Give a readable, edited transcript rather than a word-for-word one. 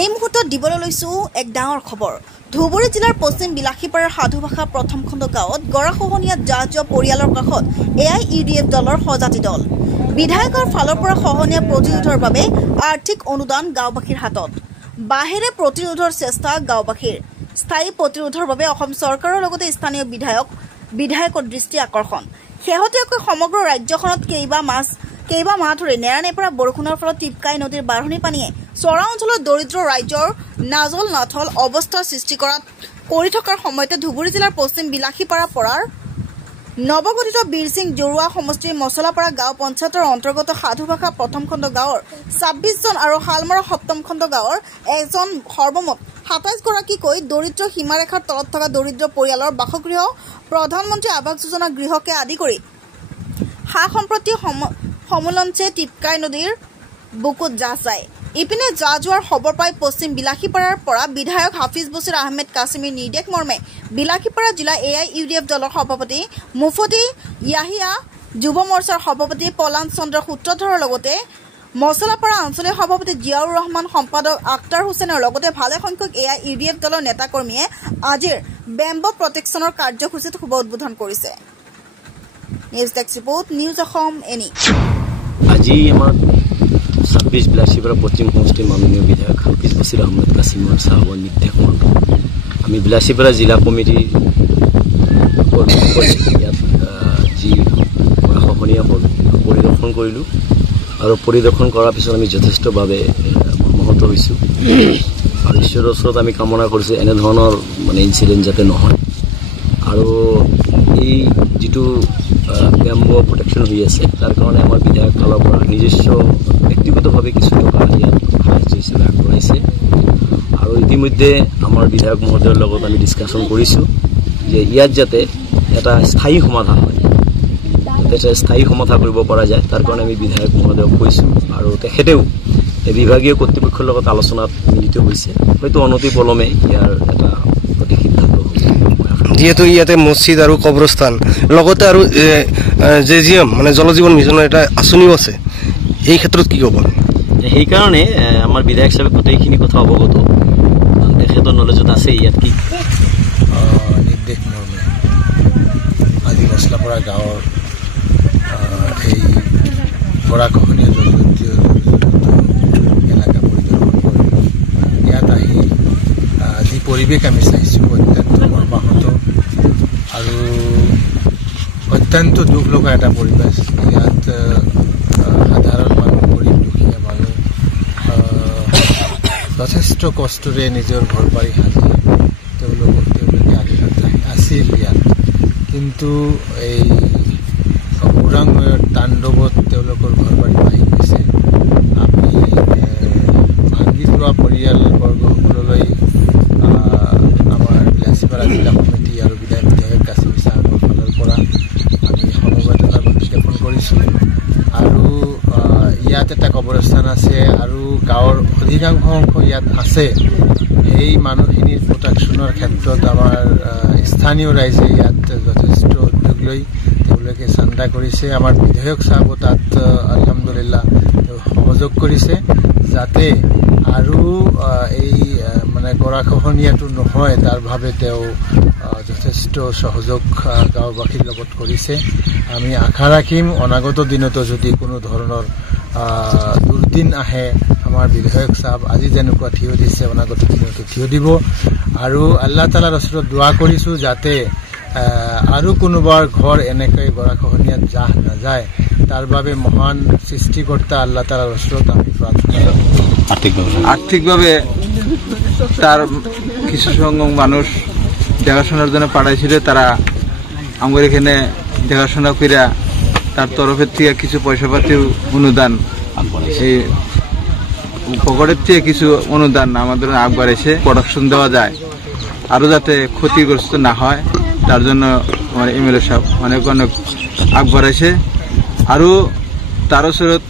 এই মুহূৰ্তত দিবলৈ লৈছো এক ডাঙৰ খবৰ। ধুবুৰী জিলাৰ পশ্চিম বিলাসীপাৰাৰ সাধুভাষা প্ৰথম খণ্ড গাঁৱত গৰাখহনীয়াত জাহ পৰিয়ালৰ কাষত AIUDF দলৰ সজাতি দল। বিধায়কৰ ফালৰ পৰা খহনীয়া প্ৰতিৰোধৰ বাবে আৰ্থিক অনুদান গাঁওবাসীৰ হাতত। বাহিৰে প্ৰতিৰোধৰ চেষ্টা গাঁওবাসীৰ। স্থায়ী প্ৰতিৰোধৰ বাবে অসম চৰকাৰৰ লগতে স্থানীয় বিধায়কৰ দৃষ্টি আকৰ্ষণ। শেহতীয়াকৈ সমগ্ৰ ৰাজ্যখনত কেইবা মাহ ধৰি নেৰানেপেৰা বৰষুণৰ ফলত টিপকাই নদীৰ বাঢ়নী পানীয়ে চৰা অঞ্চলৰ দৰিদ্ৰ ৰাইজৰ নাজল নাথল অৱস্থাৰ সৃষ্টি কৰি থকাৰ সময়তে ধুবুৰী জিলাৰ পশ্চিম বিলাসীপাৰা পৰাৰ নৱগঠিত বীৰসিং জৰুৱা সমষ্টিৰ মছলাপাৰা গাঁও পঞ্চায়তৰ অন্তৰ্গত সাধুভাষা প্ৰথম খণ্ড গাঁৱৰ ২৬ জন আৰু শালমৰা সপ্তম খণ্ড গাঁৱৰ এজন সৰ্বমুঠ ২৭ গৰাকীকৈ দৰিদ্ৰ সীমাৰেখাৰ তলত থকা দৰিদ্ৰ পৰিয়ালৰ বাসগৃহ প্ৰধানমন্ত্ৰী আৱাস যোজনা গৃহকে আদি কৰি সম্প্ৰতি সমলঞ্চে টিপকাই নদীৰ বুকুত জাহ যায়। ইপিনে জাহ যোৱাৰ খবৰ পাই পশ্চিম বিলাসীপাৰাৰ পৰা বিধায়ক হাফিজ বছিৰ আহমেদ কাছিমিৰ নিৰ্দেশ মৰ্মে বিলাসীপাৰা জিলা AIUDF দলৰ সভাপতি মুফতি য়াহিয়া, যুৱ মৰ্চাৰ সভাপতি পলান চন্দ্ৰ সূত্ৰধৰৰ লগতে মছলাপাৰা আঞ্চলিক সভাপতি জিয়াউৰ ৰহমান, সম্পাদক আক্তাৰ হুছেইনৰ লগতে ভালেসংখ্যক AIUDF দলৰ নেতাকৰ্মীয়ে আজিৰ বেম্বো প্ৰটেকশ্যনৰ কাৰ্যসূচীত শুভ উদ্বোধন কৰিছে। News desk report, news Assam any. আজি আমাৰ ২৬ বিলাসীপাৰা পশ্চিম সমষ্টিৰ মাননীয় বিধায়ক হাফিজ বছিৰ আহমেদ কাছিমৰ চাহাবৰ নিৰ্দেশ মৰ্মে আমি বিলাসীপাৰা জিলা কমিটিৰ ইয়াত যি গৰাখহনীয়া হ'ল পৰিদৰ্শন কৰিলোঁ আৰু পৰিদৰ্শন কৰাৰ পিছত আমি যথেষ্টভাৱে মৰ্মাহত হৈছোঁ আৰু ঈশ্বৰৰ ওচৰত আমি কামনা কৰিছোঁ এনেধৰণৰ ইনচিডেণ্ট যাতে নহয় আৰু এই যিটো বেম্বো প্ৰটেকশ্যন হৈ আছে তাৰ কাৰণে আমাৰ বিধায়ক ফালৰ পৰা নিজস্ব ব্যক্তিগতভাৱে কিছু টকা ইয়াত সাহায্য হিচাপে আগবঢ়াইছে আৰু ইতিমধ্যে আমাৰ বিধায়ক মহোদয়ৰ লগত আমি ডিছকাশ্যন কৰিছোঁ যে ইয়াত যাতে এটা স্থায়ী সমাধান হয়, যাতে স্থায়ী সমাধান কৰিব পৰা যায় তাৰ কাৰণে আমি বিধায়ক মহোদয়ক কৈছোঁ আৰু তেখেতেও বিভাগীয় কৰ্তৃপক্ষৰ লগত আলোচনাত মিলিত হৈছে। হয়তো অনতিপলমে ইয়াৰ এটা সঠিক সিদ্ধান্ত হ'ব। যিহেতু ইয়াতে মছজিদ আৰু কবৰস্থান লগতে আৰু JGM জল জীৱন মিছনৰ এটা আঁচনিও আছে, এই ক্ষেত্ৰত কি ক'ব? সেইকাৰণে আমাৰ বিধায়ক হিচাপে গোটেইখিনি কথা অৱগত, তেখেতৰ নলেজত আছে ইয়াত কি নিৰ্দেশ মৰ্মে আজি মছলাপাৰা গাঁৱৰ এই গৰাখহনীয়া জৰ্জৰিত এলেকা পৰিদৰ্শন কৰি ইয়াত আহি যি পৰিৱেশ আমি চাইছোঁ অত্যন্ত মৰ্মাহত আৰু অত্যন্ত দুখ লগা এটা পৰিৱেশ। ইয়াত সাধাৰণ মানুহ, গৰীব দুখীয়া মানুহ যথেষ্ট কষ্টৰে নিজৰ ঘৰ বাৰী সাজি তেওঁলোকে আছিল ইয়াত, কিন্তু এই ওৰাংৰ তাণ্ডৱত তেওঁলোকৰ ঘৰ বাৰী ভাঙি গৈছে। আমি ভাঙি যোৱা পৰিয়ালবৰ্গসকললৈ আমাৰ বিলাসীপাৰা জিলা কমিটি আৰু বিধায়ক কাছিম চাহাবৰ ফালৰ পৰা আমি সমবেদনা জ্ঞাপন কৰিছোঁ আৰু ইয়াত এটা কবৰস্থান আছে আৰু গাঁৱৰ অধিকাংশ অংশ ইয়াত আছে। এই মানুহখিনিৰ প্ৰটেকশ্যনৰ ক্ষেত্ৰত আমাৰ স্থানীয় ৰাইজে ইয়াত যথেষ্ট উদ্যোগ লৈ তেওঁলোকে চান্দা কৰিছে। আমাৰ বিধায়ক চাহাব তাত আলহামদুলিল্লাহ সহযোগ কৰিছে যাতে আৰু এই গৰাখহনীয়াটো নহয় তাৰ বাবে তেওঁ যথেষ্ট সহযোগ গাঁওবাসীৰ লগত কৰিছে। আমি আশা ৰাখিম অনাগত দিনতো যদি কোনো ধৰণৰ দুৰ্দিন আহে আমাৰ বিধায়ক চাহাব আজি যেনেকুৱা থিয় দিছে অনাগত দিনতো থিয় দিব আৰু আল্লাহ তালাৰ ওচৰত দোৱা কৰিছোঁ যাতে আৰু কোনোবাৰ ঘৰ এনেকৈ গৰাখহনীয়াত জাহ নাযায়, তাৰ বাবে মহান সৃষ্টিকৰ্তা আল্লাহ তালাৰ ওচৰত আমি প্ৰাৰ্থনা আর্থিকভাবে তার কিছু সংখ্যক মানুষ দেখাশোনার জন্য পাঠাইছিল, তারা আমার এখানে দেখাশোনা করে তার তরফের থেকে কিছু পয়সাপাতি অনুদান এই পকেটের থেকে কিছু অনুদান আমাদের আগবাড়াইছে, প্রোডাকশন দেওয়া যায় আরও যাতে ক্ষতিগ্রস্ত না হয় তার জন্য আমার MLA সাহেব অনেক আগবাড়াইছে। আৰু তাৰ ওচৰত